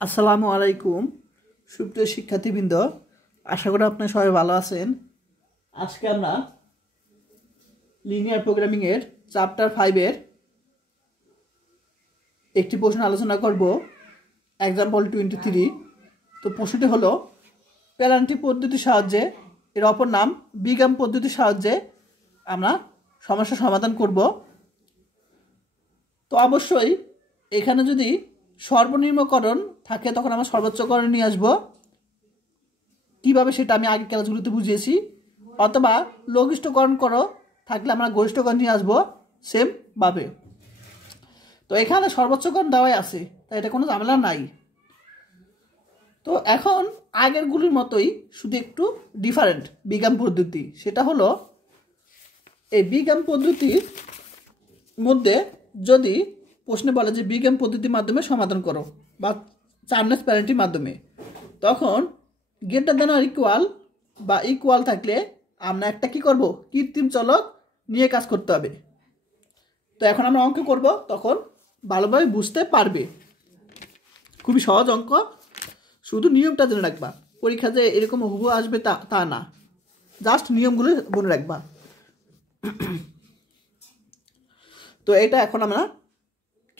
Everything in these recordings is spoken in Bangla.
আসসালামু আলাইকুম সুপ্রিয় শিক্ষার্থীবৃন্দ, আশা করি আপনারা সবাই ভালো আছেন। আজকে আমরা লিনিয়ার প্রোগ্রামিং এর চ্যাপ্টার 5 এর একটি প্রশ্ন আলোচনা করব, एग्जांपल 23। তো প্রশ্নটি হলো প্যারান্টি পদ্ধতির সাহায্যে, এর অপর নাম বিগাম পদ্ধতির সাহায্যে আমরা সমস্যার সমাধান করব। তো অবশ্যই এখানে যদি সর্বনিম্নকরণ থাকে তখন আমরা সর্বোচ্চকরণ নিয়ে আসব, কিভাবে সেটা আমি আগে ক্লাসগুলোতে বুঝিয়েছি। অথবা লঘিষ্ঠকরণ করো থাকলে আমরা গরিষ্ঠকরণ নিয়ে আসবো সেম ভাবে। তো এখানে সর্বোচ্চকরণ দেওয়াই আছে, তাই এটা কোনো ঝামেলা নাই। তো এখন আগেরগুলির মতোই, শুধু একটু ডিফারেন্ট বিগাম পদ্ধতি। সেটা হলো এই বিগাম পদ্ধতির মধ্যে যদি প্রশ্নে বলে যে বিগাম পদ্ধতির মাধ্যমে সমাধান করো বা চার্নেস প্যারেন্টির মাধ্যমে, তখন গ্রেটার দ্যান অর ইকুয়াল বা ইকুয়াল থাকলে আমরা একটা কি করব, কৃত্রিম চলক নিয়ে কাজ করতে হবে। তো এখন আমরা অঙ্ক করব, তখন ভালোভাবে বুঝতে পারবে। খুবই সহজ অঙ্ক, শুধু নিয়মটা জেনে রাখবা। পরীক্ষা যে এরকম হুবহু আসবে তা না, জাস্ট নিয়মগুলো মনে রাখবা। তো এটা এখন আমরা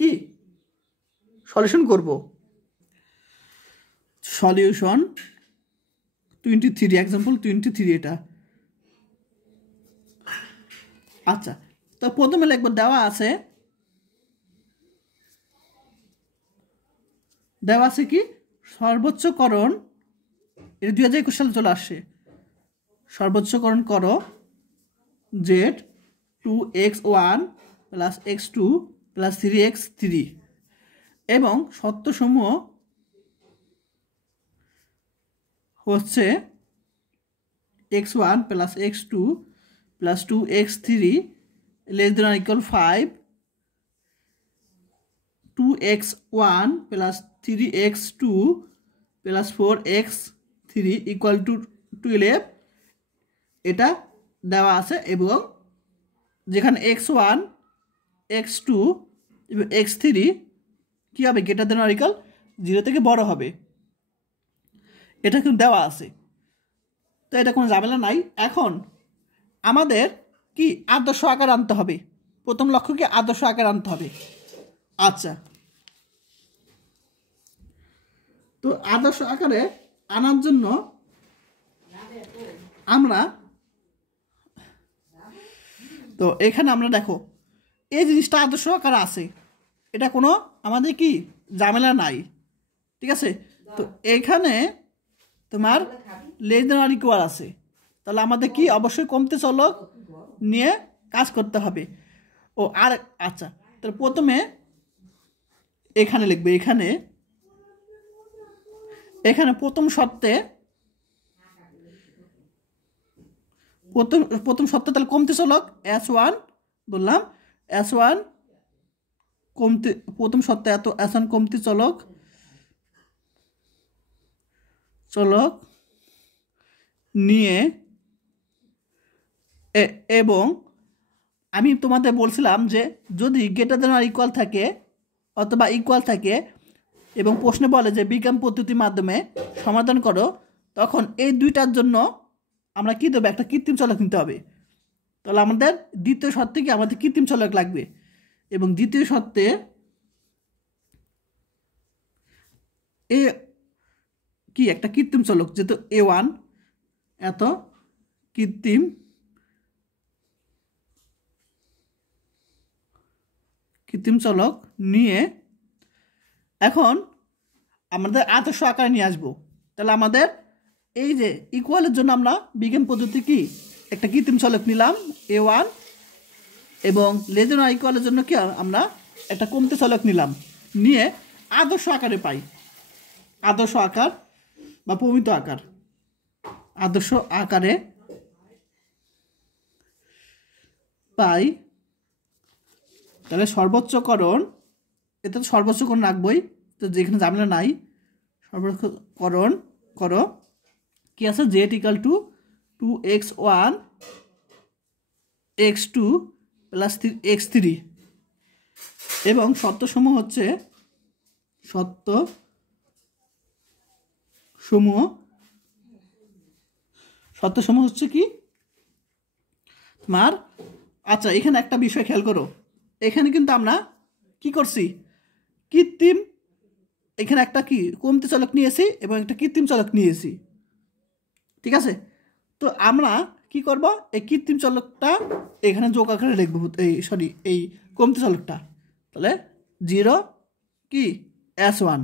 কি সলিউশন করব। সলিউশন 23, एग्जांपल 23 এটা। আচ্ছা, তো প্রথমে লিখব দেওয়া আছে কি সর্বোচ্চকরণ, এটা 2021 সালে চলে আসছে। সর্বোচ্চকরণ করো z 2x1 plus x2 plus 3x3 এবং সত্যসমূহ হচ্ছে x1 plus x2 plus 2x3 less than or equal 5, 2x1 plus 3x2 plus 4x3 equal to 12 এটা দেওয়া আছে। এবং যেখানে x1 x2 এবং x3 কী হবে, গ্রেটার দেন অর ইকুয়াল 0 থেকে বড় হবে, এটা কিন্তু দেওয়া আছে। তো এটা কোনো ঝামেলা নাই। এখন আমাদের কি আদর্শ আকার আনতে হবে, প্রথম লক্ষ্য কি আদর্শ আকার আনতে হবে। আচ্ছা, তো আদর্শ আকারে আনার জন্য আমরা, তো এখানে আমরা দেখো এই জিনিসটা আদর্শ আকার আছে, এটা কোনো আমাদের কি ঝামেলা নাই, ঠিক আছে। তো এখানে তোমার লেস দেন অর ইকুয়াল আছে, তাহলে আমাদের কি অবশ্যই কমতে চলক নিয়ে কাজ করতে হবে। ও আর আচ্ছা, তাহলে প্রথমে এখানে লিখবে, এখানে প্রথম শর্তে তাহলে কমতে চলক S1 বললাম, S1 কমতে, প্রথম শর্তে এত S1 কমতে চলক নিয়ে, এবং আমি তোমাদের বলছিলাম যে যদি গ্রেটার দেন অর ইকুয়াল থাকে অথবা ইকুয়াল থাকে এবং প্রশ্নে বলে যে বিজ্ঞান পদ্ধতির মাধ্যমে সমাধান করো, তখন এই দুইটার জন্য আমরা কী দেবো, একটা কৃত্রিম চলক নিতে হবে। তাহলে আমাদের দ্বিতীয় শর্তে কি আমাদের কৃত্রিম চলক লাগবে, এবং দ্বিতীয় শর্তে এ কি একটা কৃত্রিম চলক, যেহেতু A1 এত কৃত্রিম চলক নিয়ে এখন আমাদের আদর্শ আকারে নিয়ে আসবো। তাহলে আমাদের এই যে ইকুয়ালের জন্য আমরা বিজ্ঞান পদ্ধতি কি একটা কৃত্রিম চলক নিলাম A1, এবং লেস দেন অর ইকুয়ালের জন্য কি আমরা একটা কমতে চলক নিলাম, নিয়ে আদর্শ আকারে পাই, আদর্শ আকার বা প্রমিত আকার, আদর্শ আকারে পাই। তাহলে সর্বোচ্চকরণ, এটা তো সর্বোচ্চকরণ রাখবই, তো যেখানে ঝামেলা নাই, সর্বোচ্চকরণ করো কি আছে z equal to 2x1 x2 plus x3 এবং শর্তসমূহ হচ্ছে সমূহ সত্যসমূহ হচ্ছে কি তোমার। আচ্ছা, এখানে একটা বিষয় খেয়াল করো, এখানে কিন্তু আমরা কি করছি, কৃত্রিম, এখানে একটা কি কমতি চলক নিয়েছি এবং একটা কৃত্রিম চলক নিয়েছি, ঠিক আছে। তো আমরা কি করব, এই কৃত্রিম চলকটা এখানে যোগ আকারে লিখবো, এই কমতি চলকটা, তাহলে 0 কি S1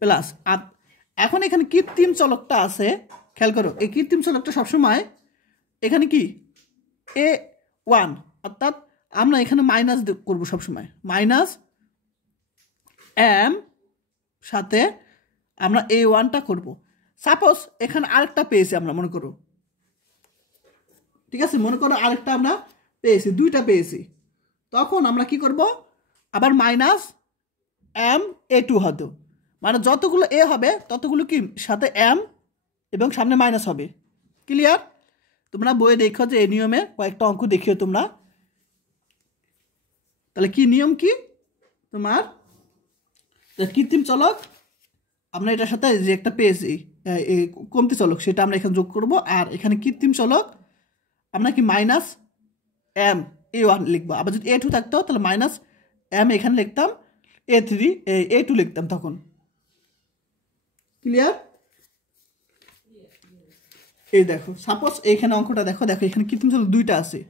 প্লাস। আর এখন এখানে কৃত্রিম চলকটা আছে, খেয়াল করো, এই কৃত্রিম চলকটা সবসময় এখানে কি A1, অর্থাৎ আমরা এখানে মাইনাস করবো সবসময়, মাইনাস M সাথে আমরা A1টা করব। সাপোজ এখানে আরেকটা পেয়েছি আমরা, মনে করো, ঠিক আছে, মনে করো আরেকটা আমরা পেয়েছি, দুইটা পেয়েছি, তখন আমরা কি করব, আবার মাইনাস MA2 হতো, মানে যতগুলো এ হবে ততগুলো কি সাথে M এবং সামনে মাইনাস হবে। ক্লিয়ার? তোমরা বইয়ে দেখো যে এই নিয়মে কয়েকটা অঙ্ক দেখিও তোমরা। তাহলে কি নিয়ম, কি তোমার কৃত্রিম চলক আমরা এটার সাথে যে একটা পেয়েছি কমতি চলক, সেটা আমরা এখানে যোগ করব, আর এখানে কৃত্রিম চলক আমরা কি মাইনাস MA1 লিখবো। আবার যদি A2 থাকতো তাহলে মাইনাস M এখানে লিখতাম, A3 A2 লিখতাম তখন। ক্লিয়ার? এই দেখো, সাপোজ এইখানে অঙ্কটা দেখো, এখানে কৃত্রিম চলক দুইটা আছে,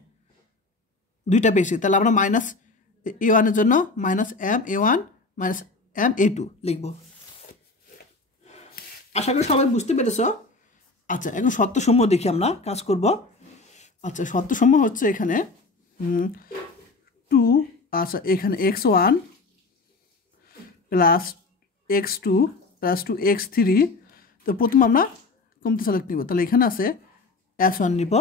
দুইটা বেশি, তাহলে আমরা মাইনাস A1 এর জন্য মাইনাস MA1 মাইনাস MA2 লিখবো। আশা করি সবাই বুঝতে পেরেছ। আচ্ছা, এখন সত্যসমূহ দেখি আমরা কাজ করব। আচ্ছা, সত্যসমূহ হচ্ছে এখানে 2, আচ্ছা এখানে x1 plus x2 plus 2x3। তো প্রথম আমরা কমতি চলক নিব, তাহলে এখানে আছে S1 নিব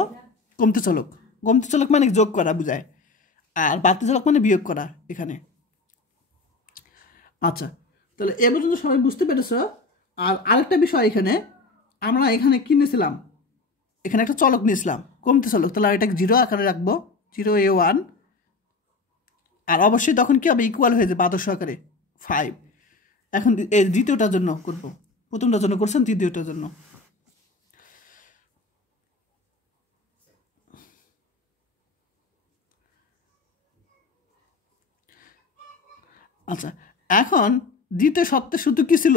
কমতি চলক। কমতি চলক মানে যোগ করা বোঝায়, আর বাড়তি চলক মানে বিয়োগ করা এখানে। আচ্ছা, তাহলে এ পর্যন্ত সবাই বুঝতে পেরেছ। আর আরেকটা বিষয়, এখানে আমরা এখানে কি নিয়েছিলাম, এখানে একটা চলক নিয়েছিলাম কমতি চলক, তাহলে এটাকে 0 আকারে রাখবো, 0A1। আর অবশ্যই তখন কি হবে, ইকুয়াল হয়ে যাবে আদর্শ আকারে 5। এখন এই দ্বিতীয়টার জন্য করব, প্রথমটার জন্য করছেন, তৃতীয়টার জন্য। আচ্ছা, এখন দ্বিতীয় সত্ত্বে শুধু কি ছিল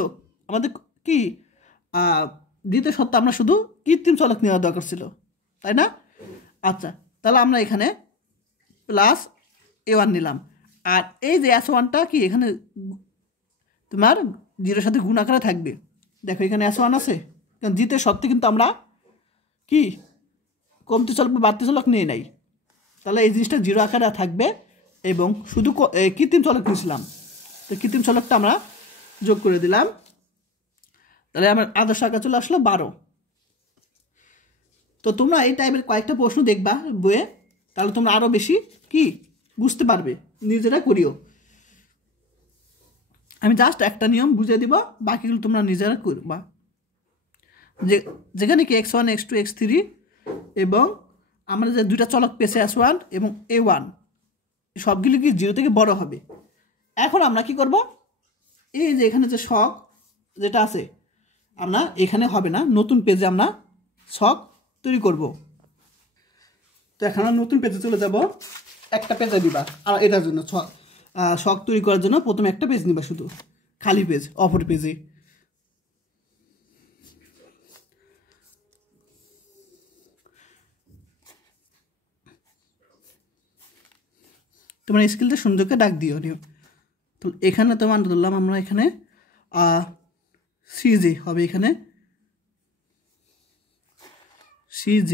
আমাদের, কি দ্বিতীয় সত্ত্বে আমরা শুধু কৃত্রিম চলক নেওয়ার দরকার ছিল, তাই না? আচ্ছা, তাহলে আমরা এখানে প্লাস A1 নিলাম, আর এই যে S1টা কি এখানে তোমার 0-এর সাথে গুণ আকারে থাকবে। দেখো এখানে S1 আছে, কারণ দ্বিতীয় সত্ত্বে কিন্তু আমরা কি কমতি চলক বা বাড়তি চলক নিয়ে নাই, তাহলে এই জিনিসটা 0 আকারে থাকবে, এবং শুধু কৃত্রিম চলক নিয়েছিলাম, তো কৃত্রিম চলকটা আমরা যোগ করে দিলাম, তাহলে আমার আদর্শ আকার চলে আসলো 12। তো তোমরা এই টাইপের কয়েকটা প্রশ্ন দেখবা বইয়ে, তাহলে তোমরা আরও বেশি কি বুঝতে পারবে, নিজেরা করিও। আমি জাস্ট একটা নিয়ম বুঝিয়ে দিব, বাকিগুলো তোমরা নিজেরা করবা। যেখানে কি x1 x2 x3 এবং আমরা যে দুইটা চলক পেয়েছি S1 এবং A1, সবগুলো কি 0 থেকে বড় হবে। এখন আমরা কি করব, এই যে এখানে যে ছক যেটা আছে, আমরা এখানে হবে না, নতুন পেজে আমরা ছক তৈরি করব। তো এখন আমরা নতুন পেজে চলে যাব, একটা পেজে দিবা, আর এটার জন্য ছক তৈরি করার জন্য প্রথমে একটা পেজ নিবা, শুধু খালি পেজ, অপর পেজে। তোমার স্কিলটা সুন্দরকে ডাক দিও নিও। তো এখানে তোমার ধরলাম আমরা এখানে CJ হবে, এখানে CJ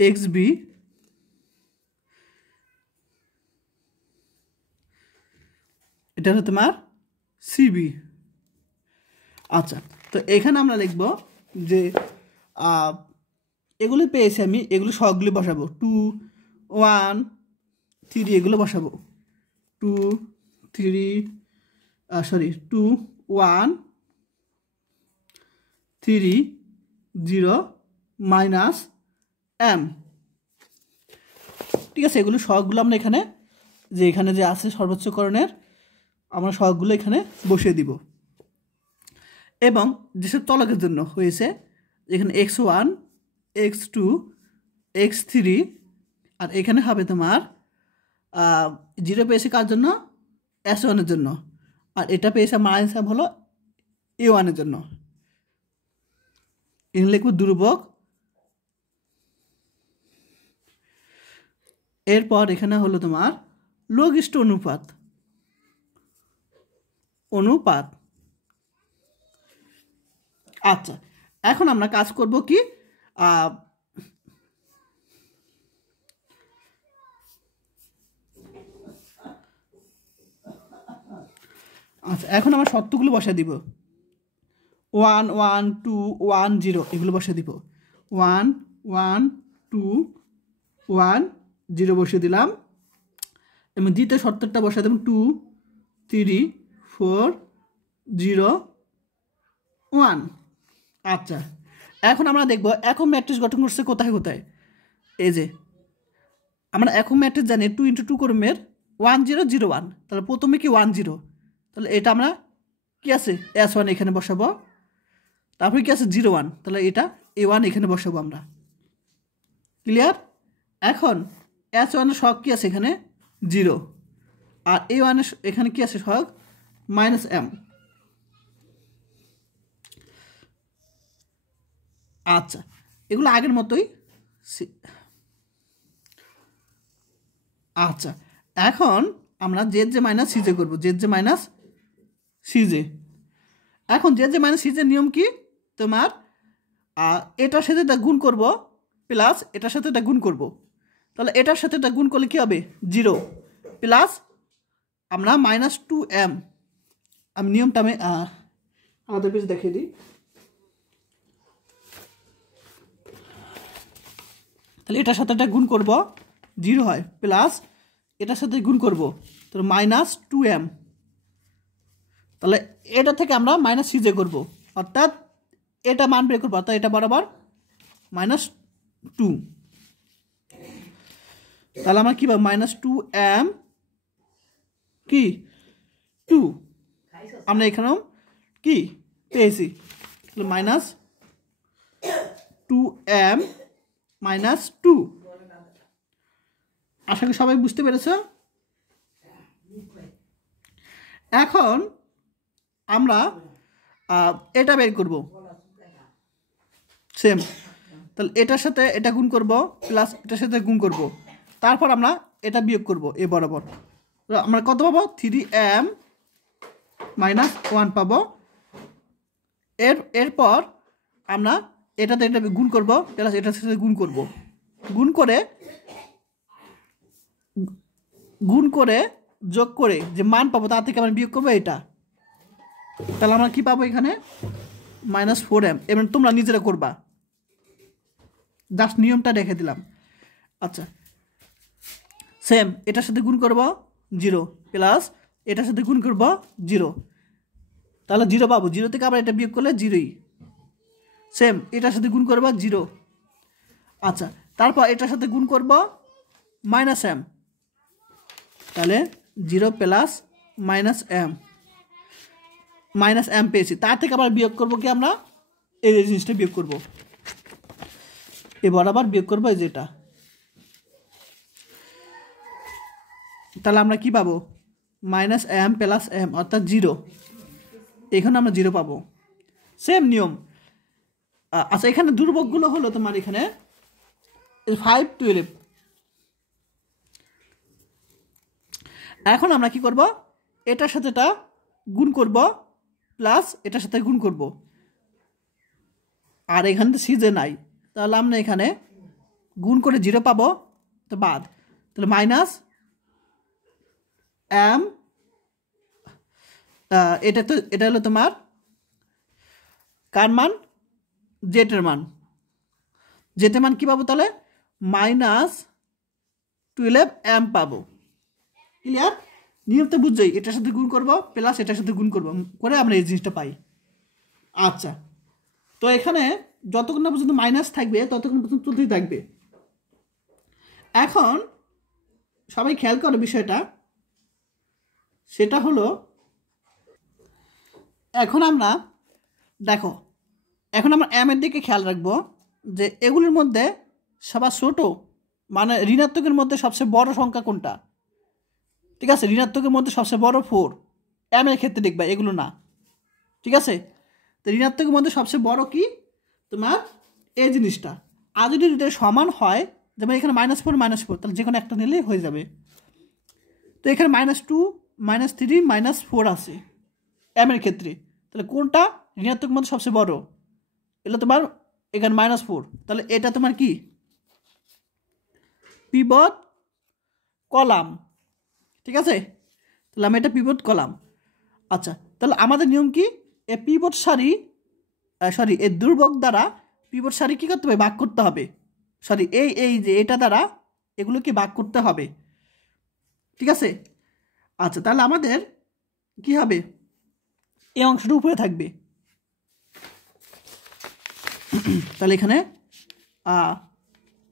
XB এটা হলো তোমার CB। আচ্ছা, তো এখানে আমরা লিখব যে এগুলো পেয়েছি আমি, এগুলো সবগুলি বসাবো, 2 1 3 এগুলো বসাবো, 2 1 3 0 মাইনাস M। ঠিক আছে, এগুলো সবগুলো আমরা এখানে যে আছে সর্বোচ্চকরণের, আমরা সবগুলো এখানে বসিয়ে দিব। এবং যেসব চলকের জন্য হয়েছে এখানে x1 x2 x3 আর এখানে হবে তোমার 0 পেয়েছে কার জন্য s1 এর জন্য আর এটা পেয়েছে মাইনাস m হলো a1 এর জন্য এখানে লিখব ধ্রুবক এরপর এখানে হলো তোমার লঘিষ্ঠ অনুপাত আচ্ছা এখন আমরা কাজ করব কি আচ্ছা এখন আমরা শর্তগুলো বসিয়ে দিব 1 1 2 1 0 এগুলো বসিয়ে দিব 1 1 2 1 0 বসিয়ে দিলাম এবং দ্বিতীয় শর্তটা বসিয়ে দেব 2 3 4 0 1 আচ্ছা এখন আমরা দেখব একক ম্যাট্রিক্স গঠন করছে কোথায় কোথায় এই যে আমরা একক ম্যাট্রিক্স জানি 2 × 2 ক্রমের 1 0 0 1 তাহলে প্রথমে কি 1 0 তাহলে এটা আমরা কি আছে s1 এখানে বসাবো তারপরে কি আছে 0 1 তাহলে এটা a1 এখানে বসাবো আমরা ক্লিয়ার এখন s1 এর সহগ কি আছে এখানে 0 আর a1 এর এখানে কি আছে সহগ -m আচ্ছা এগুলো আগের মতোই আচ্ছা এখন আমরা z মাইনাস cj করব z মাইনাস cj এখন z মাইনাস cj নিয়ম কি তোমার এটার সাথে এটা গুণ করব প্লাস এটার সাথে এটা গুণ করব তাহলে এটার সাথে এটা গুণ করলে কি হবে 0 প্লাস আমরা -2m আমি নিয়মটা আমি আলাদা পেজ দেখিয়ে দিই তাহলে এটার সাথে এটা গুণ করব 0 হয় প্লাস এটার সাথে গুণ করব তাহলে -2m তাহলে এটা থেকে আমরা -cj করব অর্থাৎ এটা মান বের করব অর্থাৎ এটা বরাবর -2 তাহলে আমরা কি পাবো -2m কি 2 আমরা এখানেও কি পেয়েছি তাহলে -2m -2 আশা করি সবাই বুঝতে পেরেছো এখন আমরা এটা বের করব সেম তাহলে এটার সাথে এটা গুণ করব প্লাস এটার সাথে গুণ করব তারপর আমরা এটা বিয়োগ করব এ বরাবর আমরা কত পাবো 3m -1 পাবো এরপর আমরা এটাতে এটা গুণ করব প্লাস এটার সাথে গুণ করব গুণ করে যোগ করে যে মান পাবো তার থেকে আমরা বিয়োগ করবো এটা তাহলে আমরা কি পাবো এখানে -4m এবং তোমরা নিজেরা করবা জাস্ট নিয়মটা রেখে দিলাম আচ্ছা সেম এটার সাথে গুণ করব 0 প্লাস এটার সাথে গুণ করব 0 তাহলে 0 পাবো 0 থেকে আবার এটা বিয়োগ করলে 0ই সেম এটার সাথে গুণ করব 0 আচ্ছা তারপর এটার সাথে গুণ করব -m তাহলে 0 প্লাস -m পেয়েছি তার থেকে আবার বিয়োগ করব কি আমরা এই জিনিসটা বিয়োগ করব এবার আবার বিয়োগ করব এই যেটা তাহলে আমরা কি পাবো -m প্লাস m অর্থাৎ 0 এখানে আমরা 0 পাবো সেম নিয়ম আচ্ছা এখানে ধ্রুবকগুলো হলো তোমার এখানে 5 12 এখন আমরা কি করব এটার সাথে এটা গুণ করব প্লাস এটার সাথে গুণ করব আর এখানে তো সিজে নাই তাহলে আমরা এখানে গুণ করে 0 পাবো তো বাদ তাহলে -m এটা হলো তোমার কার মান জেটের মান কি পাবো তাহলে -12m পাবো ক্লিয়ার নিয়ম তো বুঝছোই এটার সাথে গুণ করব প্লাস এটার সাথে গুণ করব করে আমরা এই জিনিসটা পাই আচ্ছা তো এখানে যতক্ষণ না পর্যন্ত মাইনাস থাকবে ততক্ষণ পর্যন্ত চলতেই থাকবে এখন সবাই খেয়াল করো বিষয়টা সেটা হলো এখন আমরা দেখো এখন আমরা এম এর দিকে খেয়াল রাখবো যে এগুলির মধ্যে সবার ছোট মানে ঋণাত্মকের মধ্যে সবচেয়ে বড় সংখ্যা কোনটা। ঠিক আছে, ঋণাত্মকের মধ্যে সবচেয়ে বড় 4, এম এর ক্ষেত্রে দেখবা এগুলো না। ঠিক আছে, তো ঋণাত্মকের মধ্যে সবচেয়ে বড় কি তোমার এই জিনিসটা। আর যদি এটা সমান হয়, যেমন এখানে -4 -4, তাহলে যে কোনো একটা নিলেই হয়ে যাবে। তো এখানে -2 -3 -4 আছে এম এর ক্ষেত্রে, তাহলে কোনটা ঋণাত্মকের মধ্যে সবচেয়ে বড়? এগুলো তোমার এখানে -4, তাহলে এটা তোমার কি পিভট কলাম। ঠিক আছে, তাহলে আমি এটা পিভট কলাম। আচ্ছা, তাহলে আমাদের নিয়ম কি, এ পিভট সারি এই দুর্বক দ্বারা পিভট সারি কী করতে হবে, ভাগ করতে হবে। এই যে এটা দ্বারা এগুলো কি ভাগ করতে হবে। ঠিক আছে, আচ্ছা তাহলে আমাদের কি হবে, এই অংশটা উপরে থাকবে। তাহলে এখানে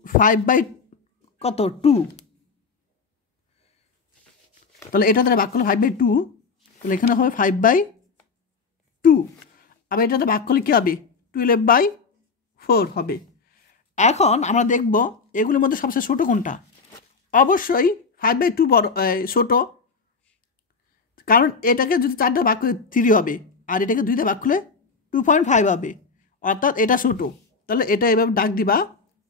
5/2, তাহলে এটা দ্বারা ভাগ করলে 5/2, তাহলে এখানে হবে 5/2। আবার এটাতে ভাগ করলে কী হবে, 12/4 হবে। এখন আমরা দেখব এগুলোর মধ্যে সবচেয়ে ছোটো কোনটা। অবশ্যই 5/2 বড় ছোটো, কারণ এটাকে যদি 4টা ভাগ করে 3 হবে, আর এটাকে 2টা ভাগ করলে 2.5 হবে, অর্থাৎ এটা ছোটো। তাহলে এটা এভাবে ডাক দিবা,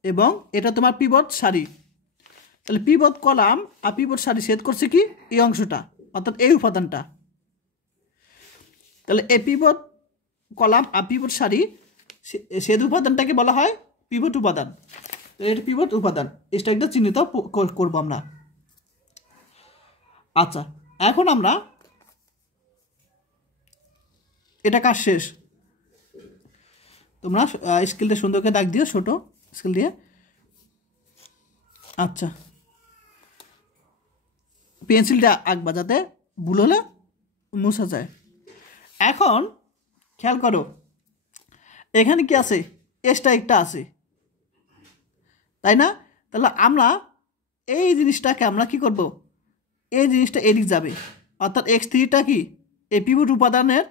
এবং এটা তোমার পিভট সারি। তাহলে পিভট কলাম আর পিভট সারি ছেদ করছে কি এই অংশটা, অর্থাৎ এই উপাদানটা। তাহলে এই পিভট কলাম আর পিভট সারি ছেদ উপাদানটাকে বলা হয় পিভট উপাদান। এটা পিভট উপাদান, এটা একটা চিহ্নিত করবো আমরা। আচ্ছা, এখন আমরা এটা কাজ শেষ। তোমরা স্কেলটা সুন্দর করে দাগ দিও, ছোটো স্কেল দিয়ে। আচ্ছা, পেন্সিলটা আঁকবা যাতে ভুল হলে মুছা যায়। এখন খেয়াল করো এখানে কি আছে, এক্সট্রা একটা আছে, তাই না? তাহলে আমরা এই জিনিসটাকে আমরা কি করব, এই জিনিসটা এদিক যাবে, অর্থাৎ x3টা কি এই পিভট উপাদানের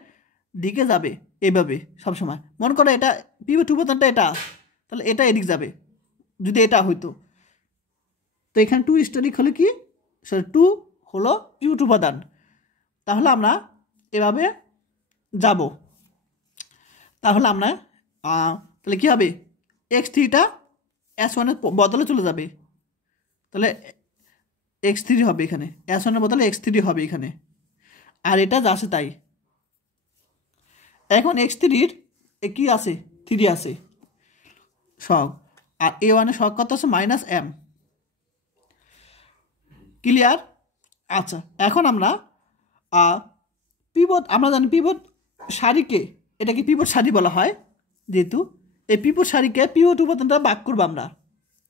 দিকে যাবে এইভাবে সবসময়। মনে করো এটা পিভট উপাদানটা এটা, তাহলে এটা এদিক যাবে যদি এটা হইতো। তো এখানে 2 স্টারিক হলে কি, 2 হলো পিভট উপাদান, তাহলে আমরা এভাবে যাব। তাহলে আমরা তাহলে কী হবে, x3টা S1 এর বদলে চলে যাবে, তাহলে x3 হবে এখানে, S1 এর বদলে x3 হবে এখানে, আর এটা যা আছে তাই। এখন x3-র কি আছে, 3 আছে সহগ, আর A1 এর সহগ কত আছে, -m। ক্লিয়ার? আচ্ছা, এখন আমরা পিভট, আমরা জানি পিভট সারিকে, এটাকে পিভট সারি বলা হয়, যেহেতু এই পিভট সারিকে পিভট উপাদানটা ভাগ করবো আমরা।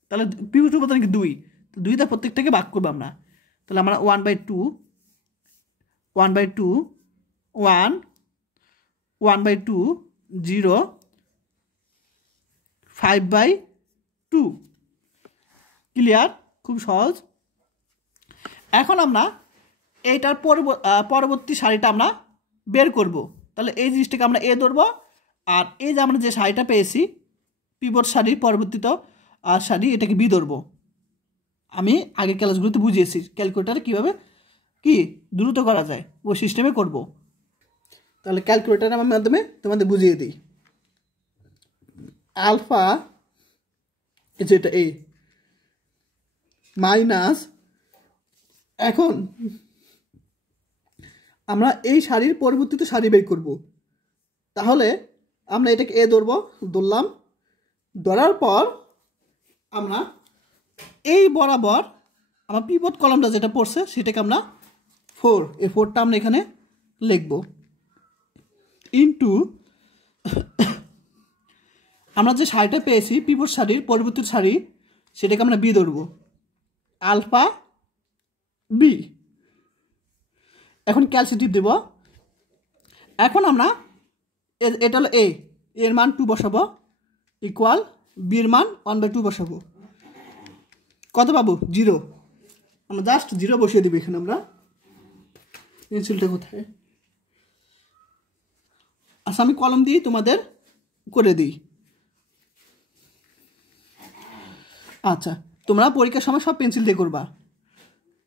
তাহলে পিভট উপাদান কি 2, তো 2টা প্রত্যেকটাকে ভাগ করবো আমরা। তাহলে আমরা 1/2 1/2 1 1/2 0 5/2। ক্লিয়ার? খুব সহজ। এখন আমরা এইটার পরবর্তী সারিটা আমরা বের করব। তাহলে এই জিনিসটাকে আমরা এ ধরবো, আর এই যে আমরা যে সারিটা পেয়েছি পিভট সারির পরবর্তীত সারি, এটাকে বি ধরবো। আমি আগে ক্লাসগুলোতে বুঝিয়েছি ক্যালকুলেটারে কীভাবে কি দ্রুত করা যায়, ওই সিস্টেমে করব। তাহলে ক্যালকুলেটারের মাধ্যমে তোমাদের বুঝিয়ে দিই। আলফা যেটা এ মাইনাস, এখন আমরা এই সারির পরবর্তীতে সারি বের করব। তাহলে আমরা এটাকে এ ধরলাম, ধরার পর আমরা এই বরাবর আমার পিভট কলামটা যেটা পড়ছে সেটাকে আমরা 4, এই 4টা আমরা এখানে লিখব, ইনটু আমরা যে সারিটা পেয়েছি পিভট সারির পরবর্তী সারি, সেটাকে আমরা বি ধরব, আলফা বি। এখন ক্যালসিটিভ দেব। এখন আমরা এটা হলো এর মান 2 বসাবো, ইকুয়াল বির মান 1/2 বসাবো। কত পাবো, 0। আমরা জাস্ট 0 বসিয়ে দেবো এখানে। আমরা পেন্সিলটা কোথায়, আচ্ছা আচ্ছা আমি কলম দিয়ে তোমাদের করে দিই। আচ্ছা তোমরা পরীক্ষার সময় সব পেন্সিল দিয়ে করবা।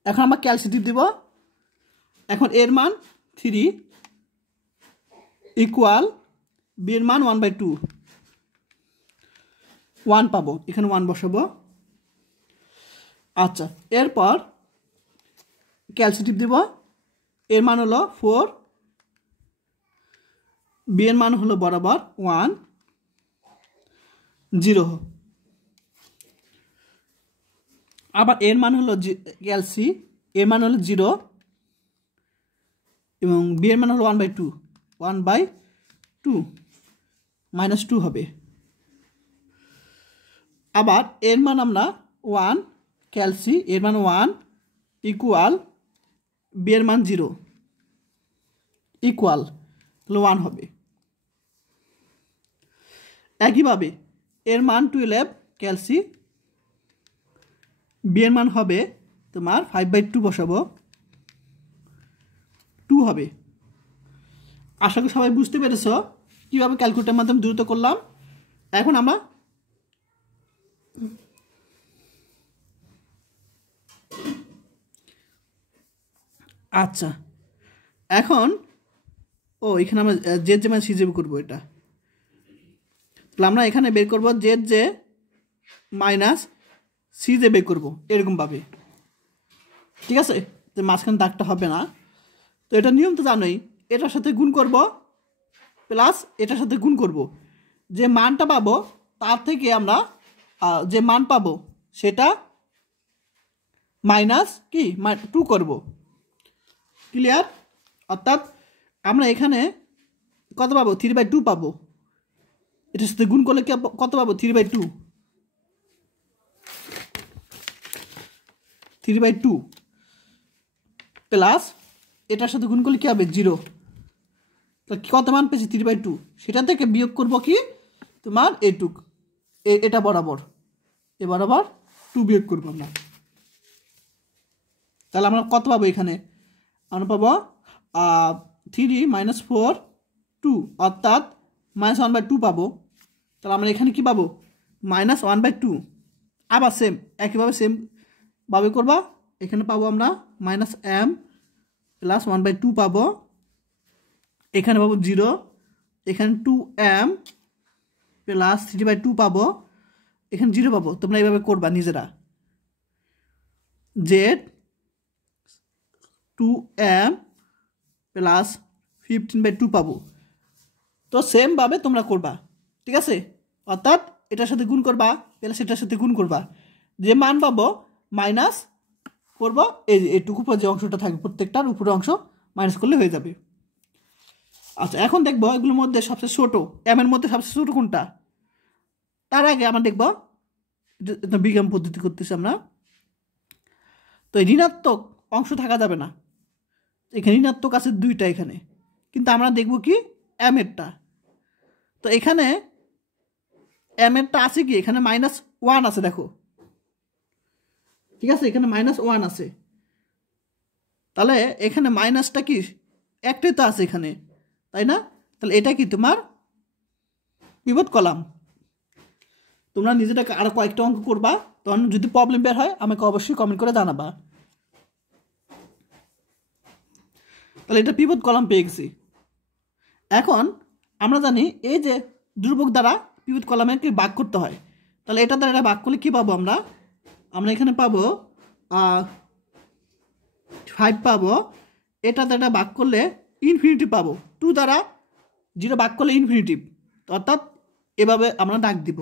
এখন আমরা ক্যালসিটিভ দিব। এখন এর মান 3 ইকুয়াল বি এর মান 1/2, 1 পাবো, এখানে 1 বসাবো। আচ্ছা এরপর ক্যালসিটিভ দিব। এর মান হলো 4, বি এর মান হলো বরাবর 1 0। আবার এর মান হলো ক্যালসি, এর মান হলো 0 এবং বি এর মান হলো 1/2, 1/2 -2 হবে। আবার এর মান আমরা 1 ক্যালসি, এর মান 1 ইকুয়াল বি এর মান 0 ইকুয়াল 1 হবে। একইভাবে এর মান 12 ক্যালসি, বি এর মান হবে তোমার 5/2 বসাবো, 2 হবে। আশা করি সবাই বুঝতে পেরেছ কীভাবে ক্যালকুলেটরের মাধ্যমে দ্রুত করলাম। এখন আমরা আচ্ছা এখন এখানে আমরা জেড যে মানে সিজে করবো। এটা তাহলে আমরা এখানে বের করবো জেড যে মাইনাস সিজে বের করবো এরকমভাবে, ঠিক আছে? তো মাঝখানে দাগটা হবে না। তো এটা নিয়ম তো জানোই, এটার সাথে গুণ করব প্লাস এটার সাথে গুণ করব। যে মানটা পাবো তার থেকে আমরা যে মান পাবো সেটা মাইনাস কি 2 করব। ক্লিয়ার? অর্থাৎ আমরা এখানে কত পাবো? 3/2 পাবো। এটার সাথে গুণ করলে কত পাবো? 3/2, 3/2 প্লাস এটার সাথে গুণ করলে কী হবে? 0। তো কত মান পেয়েছি? 3/2। সেটা থেকে বিয়োগ করব কি তোমার এইটুক, এটা বরাবর, এ বরাবর 2 বিয়োগ করবো আমরা। তাহলে আমরা কত পাবো? এখানে আমরা পাবো 3 - 4 2, অর্থাৎ -1/2 পাবো। তাহলে আমরা এখানে কি পাবো? -1/2। আবার সেম একইভাবে সেমভাবে করবা। এখানে পাবো আমরা -m প্লাস 1/2 পাবো, এখানে পাবো 0, এখানে 2m প্লাস 3/2 পাবো, এখানে 0 পাবো। তোমরা এইভাবে করবা নিজেরা। জেড 2m প্লাস 15/2 পাবো। তো সেমভাবে তোমরা করবা, ঠিক আছে? অর্থাৎ এটার সাথে গুণ করবা প্লাস এটার সাথে গুণ করবা, যে মান পাবো মাইনাস করবো। এইটুকু যে অংশটা থাকবে প্রত্যেকটার উপরে অংশ মাইনাস করলে হয়ে যাবে। আচ্ছা এখন দেখবো এগুলোর মধ্যে সবচেয়ে ছোটো, এর মধ্যে সবচেয়ে ছোটো কোনটা। তার আগে আমরা দেখবো বিজ্ঞান পদ্ধতি করতেছি আমরা। তো ঋণাত্মক অংশ থাকা যাবে না। এখানে ঋণাত্মক আছে 2টা এখানে, কিন্তু আমরা দেখব কি এম এরটা। তো এখানে এম এরটা আছে কি? এখানে -1 আছে, দেখো, ঠিক আছে? এখানে -1 আছে। তাহলে এখানে মাইনাসটা কি একটাই তো আছে এখানে, তাই না? তাহলে এটা কি তোমার পিভট কলাম। তোমরা নিজেটাকে আরো কয়েকটা অঙ্ক করবা, তখন যদি প্রবলেম বের হয় আমাকে অবশ্যই কমেন্ট করে জানাবা। তাহলে এটা পিভট কলাম পেয়ে গেছি। এখন আমরা জানি এই যে ধ্রুবক দ্বারা পিভট কলামে কি ভাগ করতে হয়। তাহলে এটা দ্বারা এটা ভাগ করলে কী পাবো? আমরা এখানে পাবো 5 পাবো। এটা দ্বারা ভাগ করলে ইনফিনিটিভ পাবো। 2 দ্বারা 0 ভাগ করলে ইনফিনিটিভ, অর্থাৎ এভাবে আমরা ডাক দিব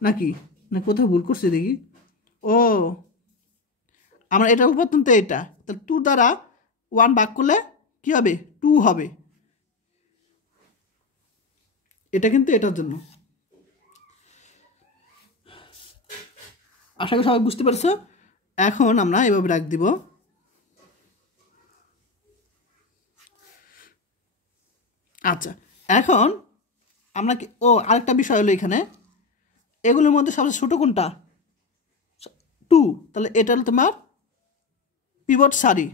নাকি না? কোথাও ভুল করছি দেখি। আমরা এটার উপর তুলতে এটা, তাহলে 2 দ্বারা 1 ভাগ করলে কি হবে? 2 হবে। এটা কিন্তু এটার জন্য। আশা করি সবাই বুঝতে পারছো। এখন আমরা এভাবে ডাক দিব। আচ্ছা এখন আমরা কি আরেকটা বিষয় হলো এখানে এগুলোর মধ্যে সবচেয়ে ছোটো কোনটা? 2। তাহলে এটা হলো তোমার পিভট সারি।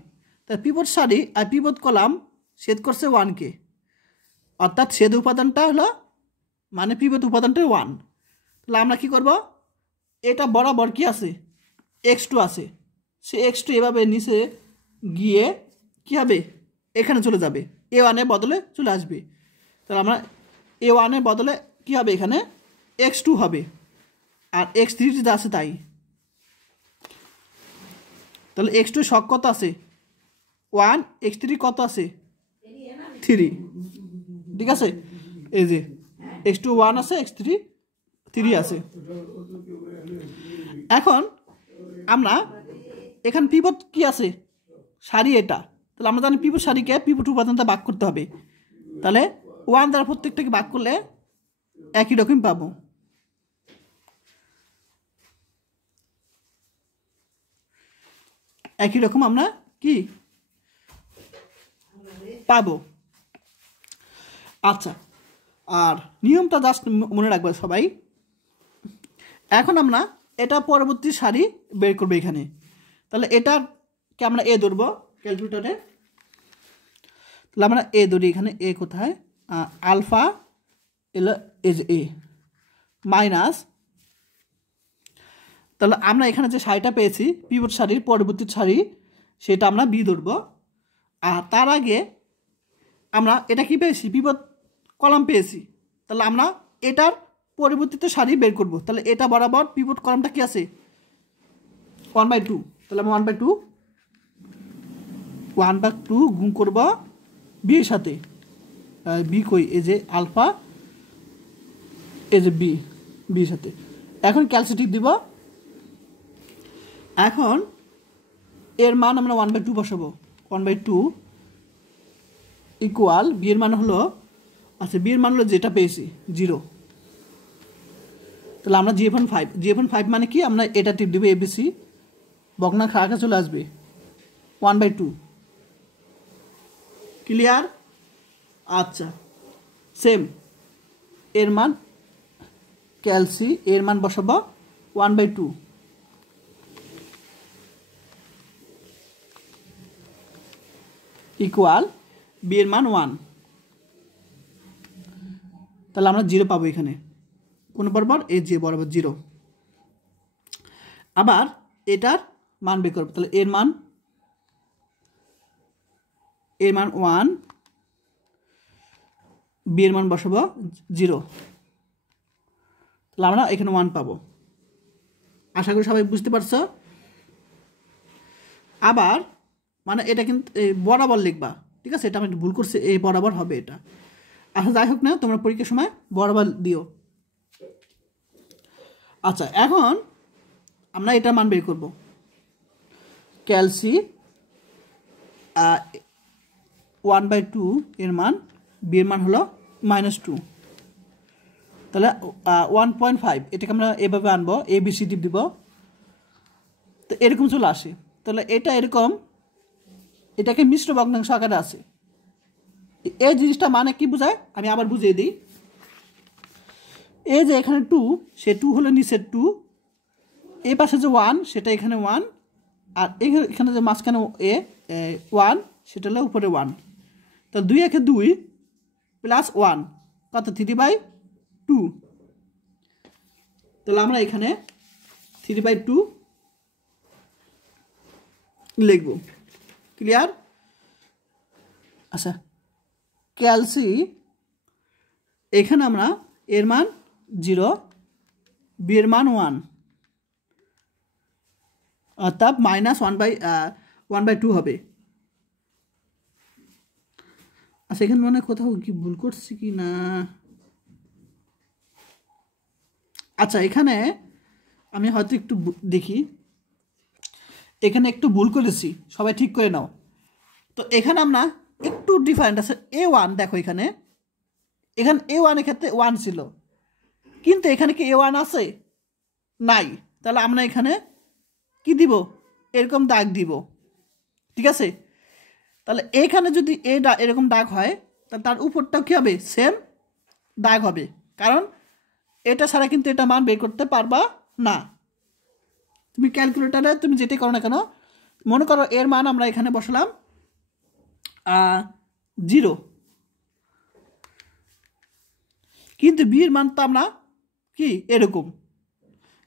তাহলে পিভট সারি আর পিভট কলাম ছেদ করছে 1 কে। অর্থাৎ ছেদ উপাদানটা হলো মানে পিভট উপাদানটা 1। তাহলে আমরা কি করব, এটা বরাবর কি আছে x2 আছে, সে x2 এভাবে নিচে গিয়ে কি হবে এখানে চলে যাবে, a1 এর বদলে চলে আসবে। তাহলে আমরা a1 এর বদলে কি হবে এখানে x2 হবে, আর x3 যা আছে তাই। তাহলে x2 শক কত আছে 1, x3 কত আছে 3, ঠিক আছে। এই যে x2 1 আছে, x3 3 আছে। এখন আমরা এখানে পিভট কি আছে সারি এটা, তাহলে আমরা জানি পিভট সারিকে পিভট উপাদানটা ভাগ করতে হবে। তাহলে 1 দ্বারা প্রত্যেকটাকে ভাগ করলে একই রকম পাবো। একই রকম আমরা কি পাবো। আচ্ছা, আর নিয়মটা জাস্ট মনে রাখবে সবাই। এখন আমরা এটা পরবর্তী সারি বের করবো এখানে। তাহলে এটাকে আমরা এ ধরবো ক্যালকুলেটরে। তাহলে আমরা এ ধরি, এখানে এ কোথায়, আলফা এলো এজ এ মাইনাস, তাহলে আমরা এখানে যে সারিটা পেয়েছি পিভট সারির পরবর্তী সারি সেটা আমরা বি ধরবো। আর তার আগে আমরা এটা কি পেয়েছি পিভট কলাম পেয়েছি, তাহলে আমরা এটার পরবর্তীতে সারি বের করব। তাহলে এটা বরাবর পিভট কলামটা কি আছে 1/2, তাহলে আমরা 1/2 গুণ করব বি এর সাথে, বি কই এই যে আলফা, এই যে বি এর সাথে। এখন ক্যালসিটিক দিব। এখন এর মান আমরা 1/2 বসাবো, 1/2 ইকুয়াল বি এর মান হলো, আচ্ছা বি এর মান হলো যেটা পেয়েছি 0। তাহলে আমরা GF5 মানে কি, আমরা এটা টিপ দেবো ABC, বকনা খাড়া চলে আসবে 1/2। ক্লিয়ার? আচ্ছা, সেম এর মান ক্যালসি এর মান বসাবো 1/2 ইকুয়াল বি এর মান 1। তাহলে আমরা 0 পাবো এখানে, কোন বরাবর এই যে বরাবর 0। আবার এটার মান বের করবো, তাহলে এর মান 1, বি এর মান বসাবো 0, তাহলে আমরা এখানে 1 পাবো। আশা করি সবাই বুঝতে পারছো। আবার মানে এটা কিন্তু বরাবর লিখবা, ঠিক আছে, এটা আমি ভুল করছি, এই বরাবর হবে এটা। আচ্ছা যাই হোক না, তোমরা পরীক্ষার সময় বরাবর দিও। আচ্ছা, এখন আমরা এটার মান বের করব, ক্যালসি 1/2 এর মান, বি এর মান হলো -2, তাহলে 1.5 এটাকে আমরা এভাবে আনবো, ABC টিপ দিব, তো এরকম চলে আসে। তাহলে এটা এরকম, এটাকে মিশ্র ভগ্নাংশ আকারে আছে। এই জিনিসটা মানে কি বোঝায় আমি আবার বুঝিয়ে দিই। এই যে এখানে 2, সে 2 হলো নিচের 2, এই পাশে যে 1 সেটা এখানে 1, আর এখানে যে মাঝখানে 1 সেটা হলো উপরে 1। তাহলে 2 একে 2 প্লাস 1 কত 3/2। তাহলে আমরা এখানে 3/2 লিখব। ক্লিয়ার? আচ্ছা, ক্যালসি এখানে আমরা এর মান 0, বি এর মান 1, অর্থাৎ -1/2 হবে। আচ্ছা, এখানে মনে হয় কোথাও কি ভুল করছি কি না। আচ্ছা, এখানে আমি হয়তো একটু দেখি, এখানে একটু ভুল করেছি, সবাই ঠিক করে নাও। তো এখানে আমরা একটু ডিফারেন্ট আছে, A1 দেখো, এখানে A1 এর ক্ষেত্রে 1 ছিল, কিন্তু এখানে কি A1 আছে নাই। তাহলে আমরা এখানে কি দিব, এরকম দাগ দিব, ঠিক আছে। তাহলে এখানে যদি এরকম দাগ হয়, তাহলে তার উপরটাও কী হবে, সেম দাগ হবে, কারণ এটা ছাড়া কিন্তু এটা মান বের করতে পারবা না। তুমি ক্যালকুলেটারে তুমি যেটাই করো না কেন, মনে করো এর মান আমরা এখানে বসালাম 0, কিন্তু বির মান তো আমরা কি এরকম,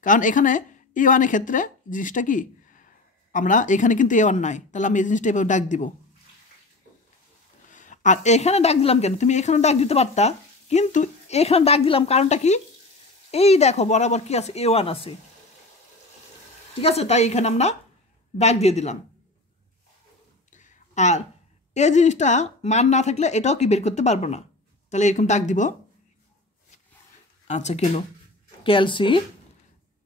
কারণ এখানে A1 এর ক্ষেত্রে জিনিসটা কি আমরা এখানে কিন্তু A1 নাই, তাহলে আমি এই জিনিসটা এভাবে ডাক দিব। আর এখানে ডাক দিলাম কেন, তুমি এখানে ডাক দিতে পারতা, কিন্তু এখানে ডাক দিলাম কারণটা কি, এই দেখো বরাবর কি আছে A1 আছে, ঠিক আছে, তাই এখানে আমরা ডাক দিয়ে দিলাম। আর এই জিনিসটা মান না থাকলে এটাও কি বের করতে পারবো না, তাহলে এরকম ডাক দিব। আচ্ছা গেল ক্যালসি,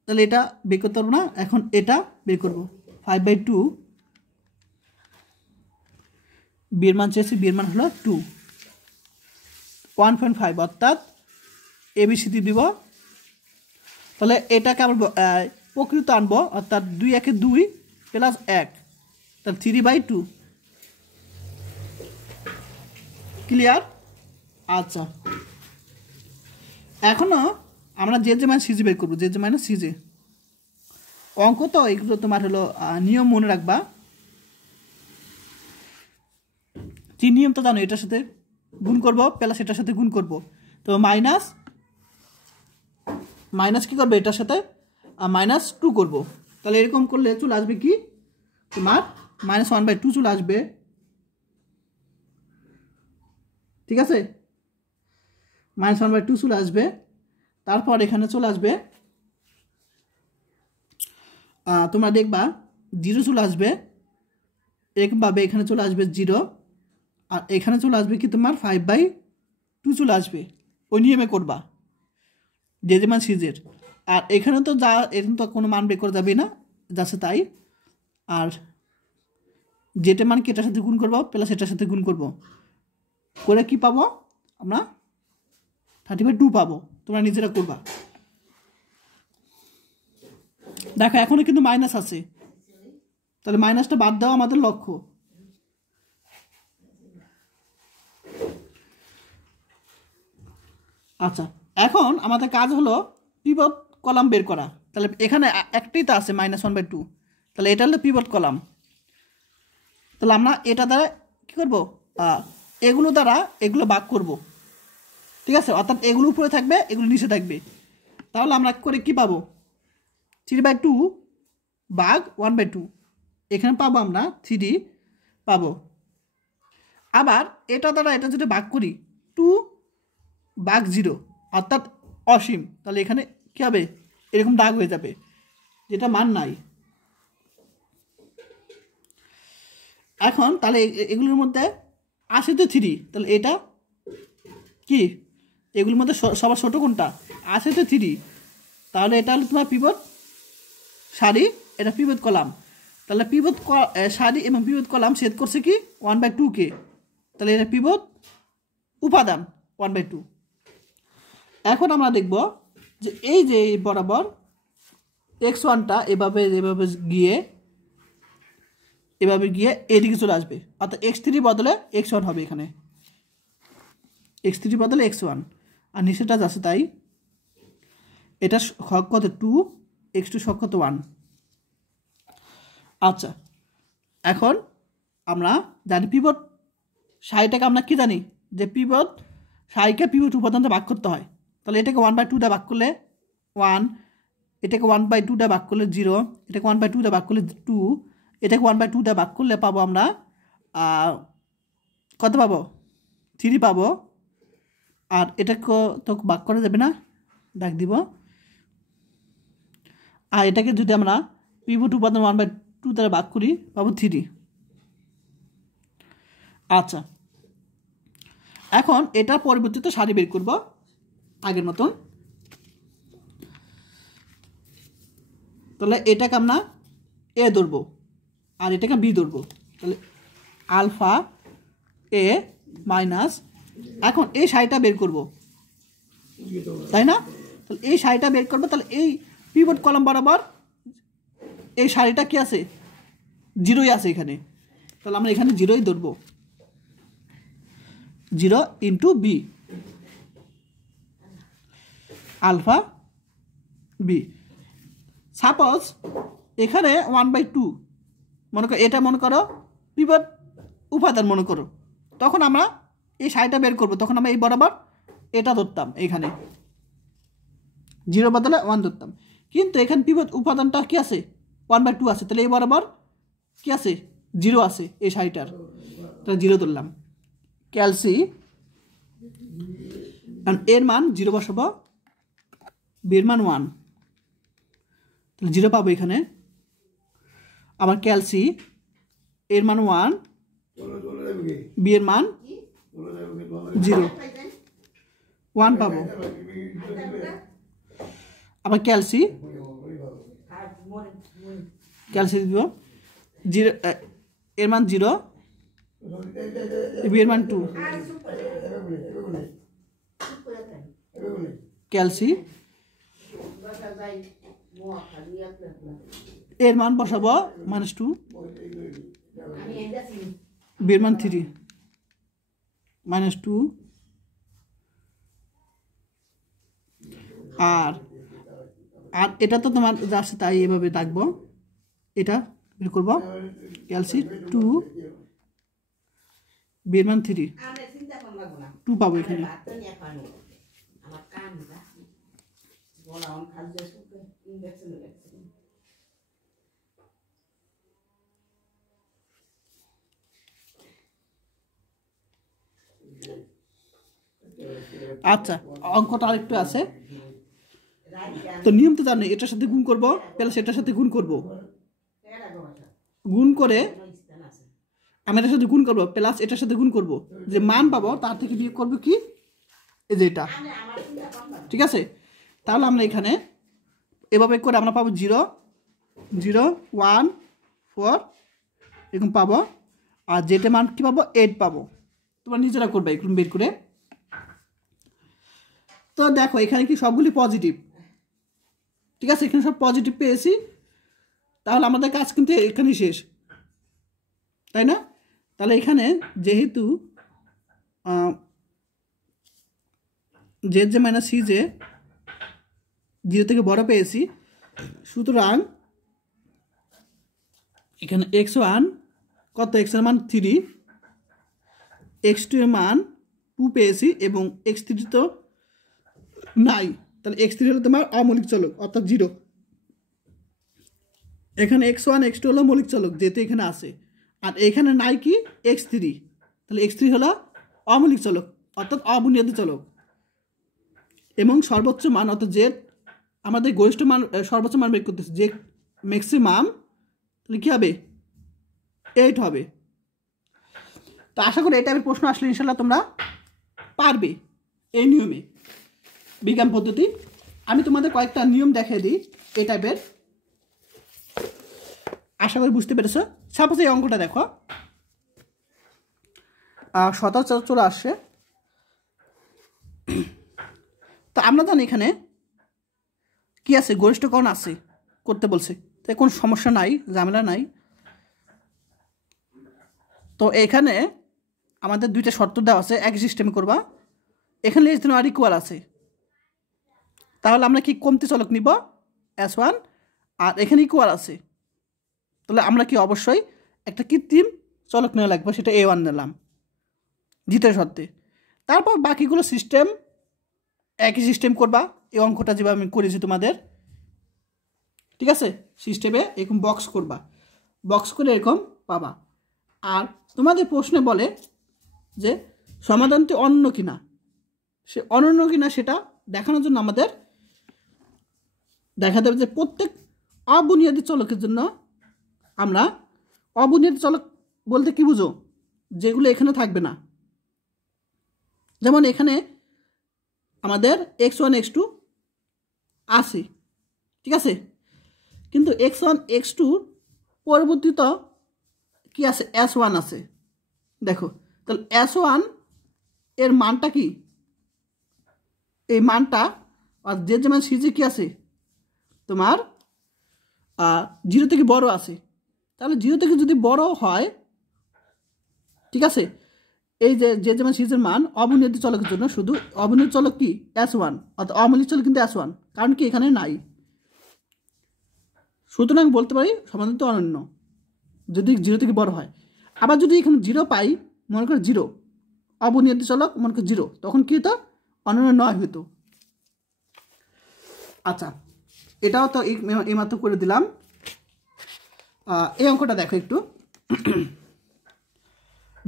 তাহলে এটা বের করতে পারবো না, এখন এটা বের করবো 5/2, বিয়ের মান চেয়েছি, বিয়ের মান হলো 2, 1.5 অর্থাৎ ABCD দিব। তাহলে এটাকে আমরা প্রকৃত আনবো, অর্থাৎ 2 একে 2 প্লাস 1, তাহলে 3/2, ক্লিয়ার। আচ্ছা এখনও আমরা যে মান সিজে বের করবো, যে মানে সিজে অঙ্ক তো এগুলো তোমার হলো নিয়ম মনে রাখবা, যে নিয়ম তো জানো, এটার সাথে গুণ করবো প্লাস এটার সাথে গুণ করবো, তো মাইনাস কী করবে এটার সাথে -2 করবো, তাহলে এরকম করলে চলে আসবে কি তোমার -1/2 চলে আসবে, ঠিক আছে, -1/2 চলে আসবে। তারপর এখানে চলে আসবে তোমরা দেখবা 0 চলে আসবে, এরকমভাবে এখানে চলে আসবে 0, আর এখানে চলে আসবে কি তোমার 5/2 চলে আসবে, ওই নিয়মে করবা যে মান সিজের। আর এখানে তো এখানে তো কোনো মান বের করা যাবে না, যাচ্ছে তাই। আর যেটা মান কি এটার সাথে গুণ করবো প্লাস এটার সাথে গুণ করবো করে কি পাবো আমরা 30/2 পাবো, তোমরা নিজেরা করবা। দেখো এখনো কিন্তু মাইনাস আছে, তাহলে মাইনাসটা বাদ দেওয়া আমাদের লক্ষ্য। আচ্ছা এখন আমাদের কাজ হলো পিভট কলাম বের করা, তাহলে এখানে একটাই তো আছে -1/2, তাহলে এটা হলো পিভট কলাম। তাহলে আমরা এটা দ্বারা কী করবো, এগুলো দ্বারা এগুলো ভাগ করব, ঠিক আছে, অর্থাৎ এগুলো উপরে থাকবে এগুলো নিচে থাকবে, তাহলে আমরা করে কি পাবো 3/2 ভাগ 1/2, এখানে পাবো আমরা 3 পাবো। আবার এটা দ্বারা এটা যদি ভাগ করি 2/0 অর্থাৎ অসীম, তাহলে এখানে কী হবে এরকম দাগ হয়ে যাবে, যেটা মান নাই। এখন তাহলে এগুলোর মধ্যে আসে তো 3, তাহলে এটা কি এগুলোর মধ্যে সবার ছোটো কোনটা, আসে তো 3, তাহলে এটা হলো তোমার পিভট সারি, এটা পিভট কলাম, তাহলে পিভট সারি এবং পিভট কলাম ছেদ করছে কি 1/2 কে, তাহলে এটা পিভট উপাদান 1/2। এখন আমরা দেখব যে এই যে বরাবর x1টা এভাবে গিয়ে এদিকে চলে আসবে, অর্থাৎ x3 বদলে x1 হবে, এখানে x3 বদলে x1, আর নিচেটা যাচ্ছে তাই, এটা হক কত 2, x2 হক কত 1। আচ্ছা এখন আমরা জানি পিভট সারিটাকে আমরা কি জানি যে পিভট সারিকে পিভট উপাদানটা ভাগ করতে হয়, তাহলে এটাকে 1/2 ভাগ করলে 1, এটাকে 1/2 ভাগ করলে 0, এটাকে 1/2 ভাগ করলে 2, এটাকে 1/2 ভাগ করলে পাবো আমরা কত পাবো 3 পাবো। আর এটাকে তো ভাগ করা যাবে না, ডাক দিব। আর এটাকে যদি আমরা পিভট উপাদান 1/2 দ্বারা ভাগ করি পাবো 3। আচ্ছা এখন এটার পরিবর্তিত সারি বের করব আগের মতন, তাহলে এটাকে আমরা এ ধরবো আর এটাকে বি ধরবো, তাহলে আলফা এ মাইনাস, এখন এই সারিটা বের করব তাই না, তাহলে এই সারিটা বের করবো, তাহলে এই পিভট কলাম বরাবর এই সারিটা কি আছে 0ই আছে এখানে, তাহলে আমরা এখানে 0ই ধরবো, 0 into b alpha b. Suppose এখানে 1/2 মনে করো, এটা মনে করো পিভট উপাদান মনে করো, তখন আমরা এই সারিটা বের করবো, তখন আমরা এই বরাবর এটা ধরতাম, এখানে 0 বদলে 1 ধরতাম, কিন্তু এখানে পিভট উপাদানটা কি আছে 1/2 আছে, তাহলে এই বরাবর কি আছে 0 আছে এই সাইটার, তাহলে 0 ধরলাম। ক্যালসি এর মান 0 বসাবো, বি এর মান 1, তাহলে 0 পাবো এখানে। আবার ক্যালসি এর মান 1, বি এর মান 0, 1 পাবো। আবার ক্যালসি দিব 0, এর মান 0, বি এর মান 2, ক্যালসি এর মান বসাবো -2, বি এর মান 3, -2, আর এটা তো তোমার যাচ্ছে তাই এভাবে রাখবো, এটা বের করবো, ক্যালসি 2, বি এর মান 3, 2 পাবো এখানে। আচ্ছা, অঙ্কটা আরেকটু আছে, তো নিয়ম তো জানি, এটার সাথে গুণ করবো প্লাস এটার সাথে গুণ করবো, গুণ করে আমি এটার সাথে গুণ করবো প্লাস এটার সাথে গুণ করবো, যে মান পাবো তার থেকে বিয়োগ করবো কি এই যে এটা, ঠিক আছে। তাহলে আমরা এখানে এভাবে করে আমরা পাবো 0, 0, 1, 4 এরকম পাবো, আর যেটা মান কি পাবো 8 পাবো, তোমরা নিজেরা করবে এরকম বের করে। তো দেখো এখানে কি সবগুলি পজিটিভ, ঠিক আছে, এখানে সব পজিটিভ পেয়েছি, তাহলে আমাদের কাজ কিন্তু এখানেই শেষ, তাই না? তাহলে এখানে যেহেতু z j minus c j 0 থেকে বড় পেয়েছি, সুতরাং এখানে x1 কত, x এর মান 3, x2 এর মান 2 পেয়েছি, এবং x3 তো নাই, তাহলে x3 হলো তোমার অমৌলিক চলক অর্থাৎ 0, এখানে x1 x2 হলো মৌলিক চলক যেহেতু এখানে আছে, আর এখানে নাই কি x3, তাহলে x3 হলো অমৌলিক চলক অর্থাৎ অবুনিয়াদী চলক, এবং সর্বোচ্চ মান অর্থাৎ জেড আমাদের গরিষ্ঠ মান সর্বোচ্চ মান বের করতেছে, যে ম্যাক্সিমাম, তাহলে কী হবে 8 হবে। তো আশা করি এই টাইপের প্রশ্ন আসলে ইনশাল্লাহ তোমরা পারবে এই নিয়মে বিজ্ঞান পদ্ধতি। আমি তোমাদের কয়েকটা নিয়ম দেখিয়ে দিই এই টাইপের, আশা করি বুঝতে পেরেছো। সাপোজ এই অঙ্কটা দেখো, সতেরো চলে আসছে, তো আমরা জানি এখানে কি আছে গরিষ্ঠকরণ আছে করতে বলছে, তাই কোনো সমস্যা নাই, ঝামেলা নাই। তো এখানে আমাদের দুইটা শর্ত দেওয়া আছে, এক সিস্টেমে করবা, এখানে লেস দেন আর ইকুয়াল আছে, তাহলে আমরা কি কমতি চলক নিব S1, আর এখানে ইকুয়াল আছে, তাহলে আমরা কি অবশ্যই একটা কৃত্রিম চলক নেওয়া লাগবে, সেটা A1 নিলাম দ্বিতীয় শর্তে। তারপর বাকিগুলো সিস্টেম একই সিস্টেম করবা, এই অঙ্কটা যেভাবে আমি করেছি তোমাদের, ঠিক আছে, সিস্টেমে এরকম বক্স করবা, বক্স করে এরকম পাবা। আর তোমাদের প্রশ্নে বলে যে সমাধানটি অনন্য কিনা, সে অনন্য কিনা সেটা দেখানোর জন্য আমাদের দেখা যাবে যে প্রত্যেক অবুনিয়াদী চলকের জন্য আমরা, অবুনিয়াদী চলক বলতে কি বুঝো, যেগুলো এখানে থাকবে না, যেমন এখানে আমাদের x1 x2 আছে, ঠিক আছে, কিন্তু x1 x2 পরবর্তীত কি আছে S1 আছে, দেখো তাহলে S1 এর মানটা কি, এই মানটা আর যে যেমন সিজে কি আছে তোমার 0 থেকে বড় আছে, তাহলে 0 থেকে যদি বড় হয়, ঠিক আছে, এই যে যেমন সিজের মান অবুনিয়াদী চলকের জন্য শুধু অবুনিয়াদী চলক কি S1, অর্থাৎ অমৌলিক চলক কিন্তু S1, কারণ কি এখানে নাই, সুতরাং বলতে পারি সমাধান তো অনন্য যদি 0 থেকে বড় হয়। আবার যদি এখানে 0 পাই, মনে করো 0 অবুনিয়াদী চলক মনে করো 0, তখন কি তো অনন্য 9 হতো। আচ্ছা, এটাও তো এইমাত্র করে দিলাম। এই অঙ্কটা দেখো একটু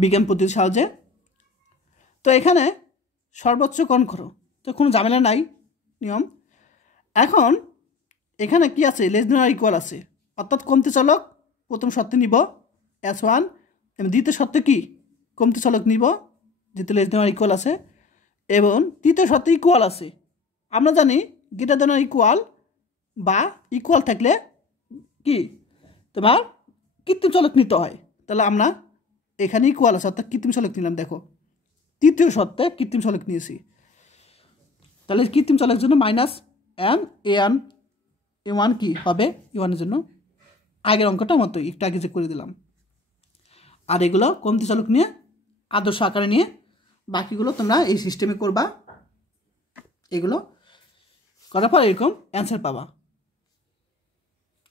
বিজ্ঞান পদ্ধতির সাহায্যে। তো এখানে সর্বোচ্চকরণ করো, তো কোনো ঝামেলা নাই নিয়ম। এখন এখানে কি আছে, লেস দেন অর ইকুয়াল আছে, অর্থাৎ কমতি চলক প্রথম শর্তে নিব S1 এবং দ্বিতীয় শর্তে কি কমতি চলক নিব যেহেতু লেস দেন অর ইকুয়াল আছে, এবং তৃতীয় শর্তে ইকুয়াল আছে। আমরা জানি গ্রেটার দেন অর ইকুয়াল বা ইকুয়াল থাকলে কি তোমার কৃত্রিম চলক নিতে হয়। তাহলে আমরা এখানে ইকুয়াল আছে অর্থাৎ কৃত্রিম চলক নিলাম। দেখো তৃতীয় শর্তে কৃত্রিম চলক নিয়েছি, তাহলে কৃত্রিম চলকের জন্য -m a1 কি হবে a1 এর জন্য আগের অঙ্কটা মতো একটু আগে যে করে দিলাম। আর এগুলো কমতি চলক নিয়ে আদর্শ আকারে নিয়ে বাকিগুলো তোমরা এই সিস্টেমে করবা। এগুলো করার পর এরকম অ্যান্সার পাবা।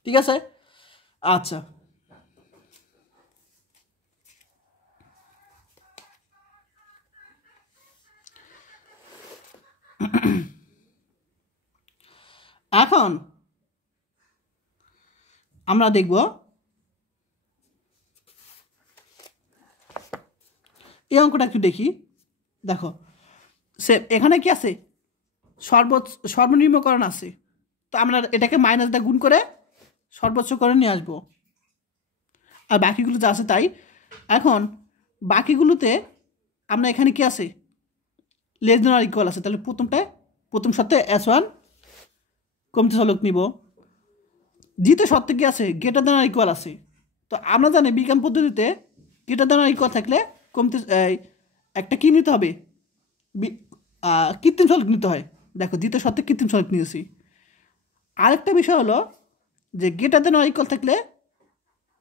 ঠিক আছে? আচ্ছা, এখন আমরা দেখব এই অঙ্কটা একটু দেখি। দেখো এখানে কি আছে, সর্বনিম্নকরণ আছে, তো আমরা এটাকে মাইনাস দিয়ে গুণ করে সর্বোচ্চকরণ নিয়ে আসবো, আর বাকিগুলো যা আছে তাই। এখন বাকিগুলোতে আমরা এখানে কি আছে, লেস দেন অর ইকুয়াল আছে, তাহলে প্রথম শর্তে S1 কমতি চলক নিব। দ্বিতীয় শর্তে কি আছে, গ্রেটার দেন অর ইকুয়াল আছে। তো আমরা জানি বিজ্ঞান পদ্ধতিতে গ্রেটার দেন অর ইকুয়াল থাকলে কমতি একটা কি নিতে হবে, কৃত্রিম চলক নিতে হয়। দেখো দ্বিতীয় শর্তে কৃত্রিম চলক নিয়েছি। আরেকটা বিষয় হলো যে গ্রেটার দেন অর ইকুয়াল থাকলে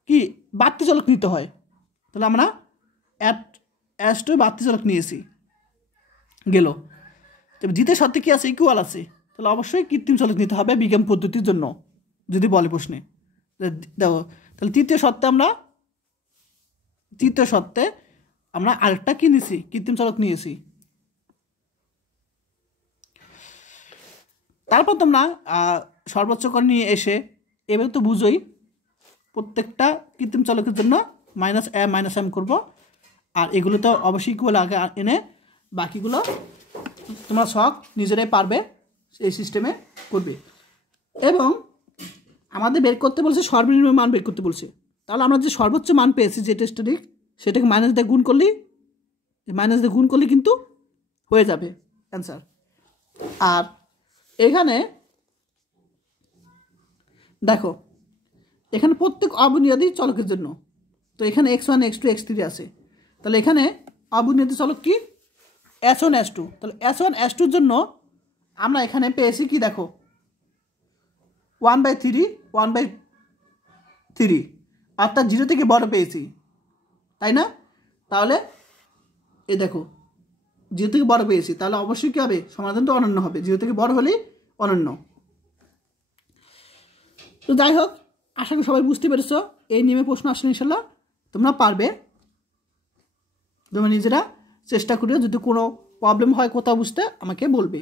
কি বাড়তি চলক নিতে হয়। তাহলে আমরা S2 বাড়তি চলক নিয়েছি গেল। তবে দ্বিতীয় শর্তে কি আছে, ইকুয়াল আছে, তাহলে অবশ্যই কৃত্রিম চলক নিতে হবে বিজ্ঞান পদ্ধতির জন্য যদি বলে প্রশ্নে। দেখো তাহলে তৃতীয় শর্তে আমরা আরেকটা কি নিয়েছি, কৃত্রিম চলক নিয়েছি। তারপর তোমরা সর্বোচ্চকরণ নিয়ে এসে এবার তো বুঝোই প্রত্যেকটা কৃত্রিম চলকের জন্য -m করব, আর এগুলো তো অবশ্যই ইকুয়াল আগে এনে বাকিগুলো তোমরা সব নিজেরাই পারবে, এই সিস্টেমে করবে। এবং আমাদের বের করতে বলছে সর্বনিম্ন মান বের করতে বলছে। তাহলে আমরা যে সর্বোচ্চ মান পেয়েছি যে টেস্টটা সেটাকে মাইনাস দিয়ে গুণ করলেই কিন্তু হয়ে যাবে অ্যান্সার। আর এখানে দেখো এখানে প্রত্যেক অবুনিয়াদী চলকের জন্য, তো এখানে x1 x2 x3 আছে, তাহলে এখানে অবুনিয়াদী চলক কি S1 S2। তাহলে S1 S2 এর জন্য আমরা এখানে পেয়েছি কি, দেখো 1/3 অর্থাৎ 0 থেকে বড় পেয়েছি, তাই না? তাহলে এই দেখো 0 থেকে বড় পেয়েছি, তাহলে অবশ্যই কী হবে, সমাধানটা অনন্য হবে, 0 থেকে বড় হলেই অনন্য। তো যাই হোক, আশা করি সবাই বুঝতে পেরেছ। এই নিয়মে প্রশ্ন আসলে ইনশাল্লাহ তোমরা পারবে, তোমরা নিজেরা চেষ্টা করিও। যদি কোনো প্রবলেম হয় কোথাও বুঝতে আমাকে বলবে।